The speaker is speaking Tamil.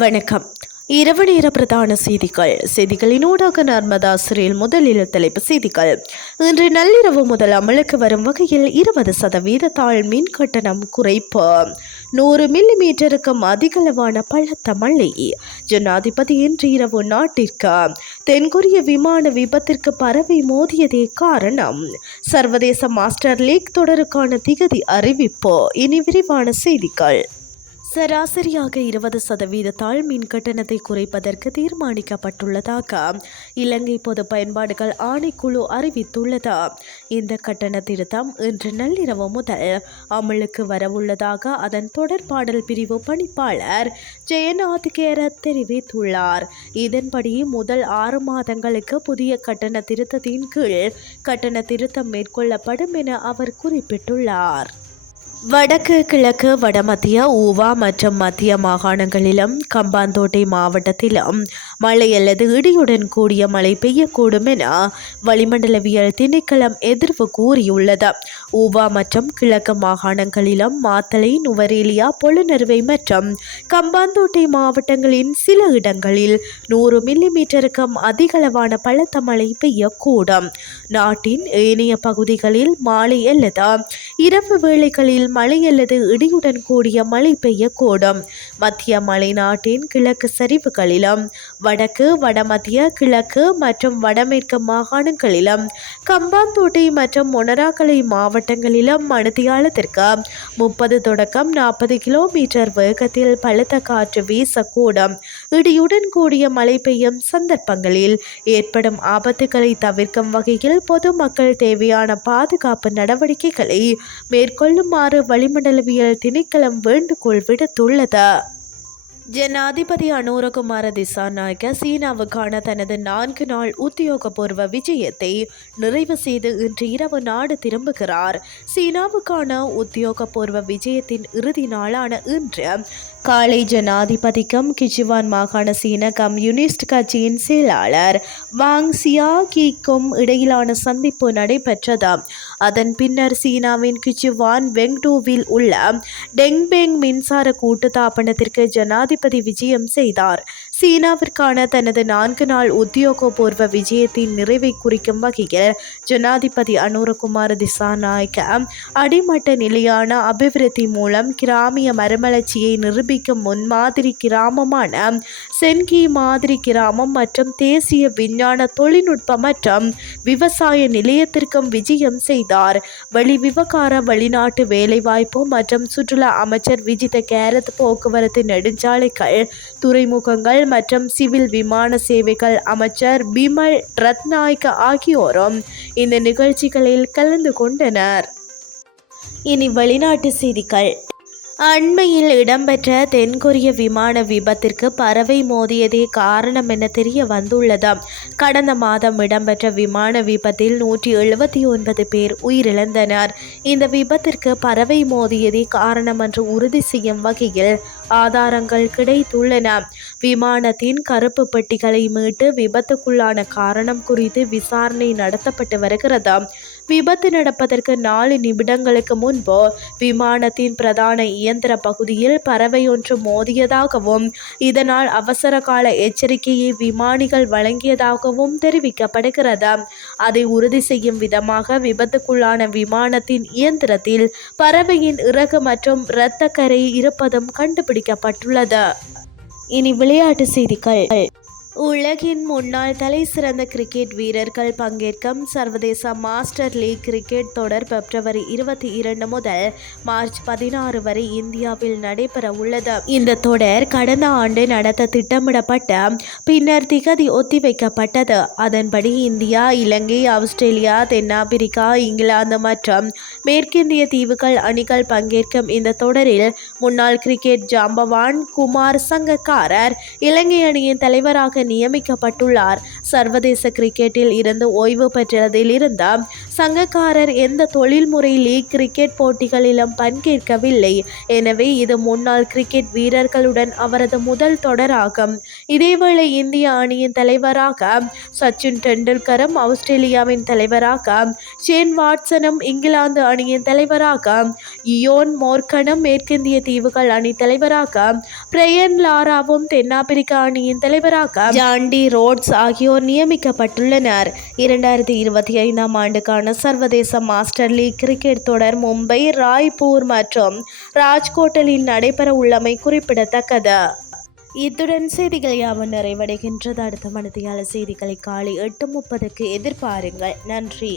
வணக்கம். இரவு நேர பிரதான செய்திகளினூடாக நர்மதா சிறையில் முதலில் தலைப்பு செய்திகள். இன்று நள்ளிரவு முதல் அமலுக்கு வரும் வகையில் 20% தாழ் மின் கட்டணம் குறைப்பு. 100 மில்லிமீட்டருக்கும் அதிகளவான பலத்த மழை. ஜனாதிபதி இன்று இரவு நாட்டிற்கு. தென்கொரிய விமான விபத்திற்கு பறவை மோதியதே காரணம். சர்வதேச மாஸ்டர் லீக் தொடருக்கான திகதி அறிவிப்பு. இனி விரிவான செய்திகள். சராசரியாக 20% தாழ் மின் கட்டணத்தை குறைப்பதற்கு தீர்மானிக்கப்பட்டுள்ளதாக இலங்கை பொது பயன்பாடுகள் ஆணைக்குழு அறிவித்துள்ளது. இந்த கட்டண திருத்தம் இன்று நள்ளிரவு முதல் அமலுக்கு வரவுள்ளதாக அதன் தொடர்பாடல் பிரிவு பணிப்பாளர் ஜெயநாத் கேரத் தெரிவித்துள்ளார். இதன்படி முதல் 6 மாதங்களுக்கு புதிய கட்டண திருத்தத்தின் கீழ் கட்டண திருத்தம் மேற்கொள்ளப்படும் என அவர் குறிப்பிட்டுள்ளார். வடக்கு, கிழக்கு, வடமத்திய, ஊவா மற்றும் மத்திய மாகாணங்களிலும் கம்பாந்தோட்டை மாவட்டத்திலும் மழை அல்லது இடியுடன் கூடிய மழை பெய்யக்கூடும் என வளிமண்டலவியல் திணைக்களம் எதிர்வு கூறியுள்ளது. ஊவா மற்றும் கிழக்கு மாகாணங்களிலும் மாத்தளை, நுவரேலியா, பொலனறுவை மற்றும் கம்பாந்தோட்டை மாவட்டங்களின் சில இடங்களில் 100 மில்லிமீட்டருக்கும் அதிகளவான பலத்த மழை பெய்யக்கூடும். நாட்டின் ஏனைய பகுதிகளில் மாலை அல்லது இரவு வேளைகளில் மழை அல்லது இடியுடன் கூடிய மழை பெய்யக்கூடும். மத்திய மலைநாட்டின் கிழக்கு சரிவுகளிலும் வடக்கு, வடமத்திய, கிழக்கு மற்றும் வடமேற்கு மாகாணங்களிலும் கம்பாந்தோட்டை மற்றும் மொனராகலை மாவட்டங்களிலும் மணித்தியாலத்திற்கு 30 தொடக்கம் 40 கிலோமீட்டர் வேகத்தில் பலத்த காற்று வீசக்கூடும். இடியுடன் கூடிய மழை பெய்யும் சந்தர்ப்பங்களில் ஏற்படும் ஆபத்துகளை தவிர்க்கும் வகையில் பொதுமக்கள் தேவையான பாதுகாப்பு நடவடிக்கைகளை மேற்கொள்ளுமாறு வளிமண்டலவியல் திணைக்களம் வேண்டுகோள் விடுத்துள்ளது. ஜனாதிபதி அனுரகுமார திசாநாயக்க சீனாவுக்கான தனது 4 நாள் உத்தியோகபூர்வ விஜயத்தை நிறைவு செய்து இன்று இரவு நாடு திரும்புகிறார். சீனாவுக்கான உத்தியோகபூர்வ விஜயத்தின் இறுதி நாளான இன்று காலை ஜனாதிபதிக்கும் கிச்சுவான் மாகாண சீன கம்யூனிஸ்ட் கட்சியின் செயலாளர் வாங் சியாகிக்கும் இடையிலான சந்திப்பு நடைபெற்றது. அதன் பின்னர் சீனாவின் கிச்சுவான் வெங்டூவில் உள்ள டெங்பெங் மின்சார கூட்டுத்தாபனத்திற்கு ஜனாதிபதி விஜயம் செய்தார். சீனாவிற்கான தனது 4 நாள் உத்தியோகபூர்வ விஜயத்தின் நிறைவை குறிக்கும் வகையில் ஜனாதிபதி அனுரகுமார திசாநாயக்க அடிமட்ட நிலையான அபிவிருத்தி மூலம் கிராமிய மறுமலர்ச்சியை நிரூபிக்கும் முன்மாதிரி கிராமமான சென்கி மாதிரி கிராமம் மற்றும் தேசிய விஞ்ஞான தொழில்நுட்ப மற்றும் விவசாய நிலையத்திற்கும் விஜயம் செய்தார். வெளிவிவகார, வெளிநாட்டு வேலைவாய்ப்பு மற்றும் சுற்றுலா அமைச்சர் விஜித கேரத், போக்குவரத்து, நெடுஞ்சாலைகள், துறைமுகங்கள் மற்றும் சிவில் விமான சேவைகள் அமைச்சர் பிமல் ரத்நாயக்க ஆகியோரும் இந்த நிகழ்ச்சிகளில் கலந்து கொண்டனர். இனி வெளிநாட்டு செய்திகள். அண்மையில் இடம்பெற்ற தென்கொரிய விமான விபத்திற்கு பறவை மோதியதே காரணம் என தெரிய வந்துள்ளது. கடந்த மாதம் இடம்பெற்ற விமான விபத்தில் 179 பேர் உயிரிழந்தனர். இந்த விபத்திற்கு பறவை மோதியதே காரணம் என்று உறுதி செய்யும் வகையில் ஆதாரங்கள் கிடைத்துள்ளன. விமானத்தின் கருப்பு பெட்டிகளை மீட்டு விபத்துக்குள்ளான காரணம் குறித்து விசாரணை நடத்தப்பட்டு வருகிறது. விபத்து நடப்பதற்கு 4 நிமிடங்களுக்கு முன்பு விமானத்தின் பிரதான இயந்திர பகுதியில் பறவை ஒன்று மோதியதாகவும் இதனால் அவசர கால எச்சரிக்கையை விமானிகள் வழங்கியதாகவும் தெரிவிக்கப்படுகிறது. அதை உறுதி செய்யும் விதமாக விபத்துக்குள்ளான விமானத்தின் இயந்திரத்தில் பறவையின் இறகு மற்றும் இரத்த கரை இருப்பதும் கண்டுபிடிக்கப்பட்டுள்ளது. இனி விளையாட்டு செய்திகள். உலகின் முன்னாள் தலை சிறந்த கிரிக்கெட் வீரர்கள் பங்கேற்கும் சர்வதேச மாஸ்டர் லீக் கிரிக்கெட் தொடர் பிப்ரவரி 22 முதல் மார்ச் 16 வரை இந்தியாவில் நடைபெற உள்ளது. இந்த தொடர் கடந்த ஆண்டு நடத்த திட்டமிடப்பட்ட பின்னர் திகதி ஒத்திவைக்கப்பட்டது. அதன்படி இந்தியா, இலங்கை, ஆஸ்திரேலியா, தென்னாப்பிரிக்கா, இங்கிலாந்து மற்றும் மேற்கிந்திய தீவுகள் அணிகள் பங்கேற்கும் இந்த தொடரில் முன்னாள் கிரிக்கெட் ஜாம்பவான் குமார் சங்கக்காரர் இலங்கை அணியின் தலைவராக நியமிக்கப்பட்டுள்ளார். சர்வதேச கிரிக்கெட்டில் இருந்து ஓய்வு பெற்றதிலிருந்து சங்கக்காரர் எந்த தொழில்முறை லீக் கிரிக்கெட் போட்டிகளிலும் பங்கேற்கவில்லை. எனவே இது முன்னாள் கிரிக்கெட் வீரர்களுடன் அவரது முதல் தொடராகும். இதேவேளை இந்திய அணியின் தலைவராக சச்சின் டெண்டுல்கரும், ஆஸ்திரேலியாவின் தலைவராக ஷேன் வாட்சனும், இங்கிலாந்து அணியின் தலைவராக இயோன் மோர்கனும், மேற்கிந்திய தீவுகள் அணி தலைவராக பிரையன் லாராவும், தென்னாப்பிரிக்க அணியின் தலைவராக ஜாண்டி ரோட்ஸ் ஆகியோர் நியமிக்கப்பட்டுள்ளனர். 2025ஆம் ஆண்டுக்கான சர்வதேச மாஸ்டர் லீக் கிரிக்கெட் தொடர் மும்பை, ராய்ப்பூர் மற்றும் ராஜ்கோட்டில் நடைபெற உள்ளமை குறிப்பிடத்தக்கது. இத்துடன் செய்திகள் யாவும் நிறைவடைகின்றது. அடுத்த மணித்தியால செய்திகளை காலை 8:30க்கு எதிர்பாருங்கள். நன்றி.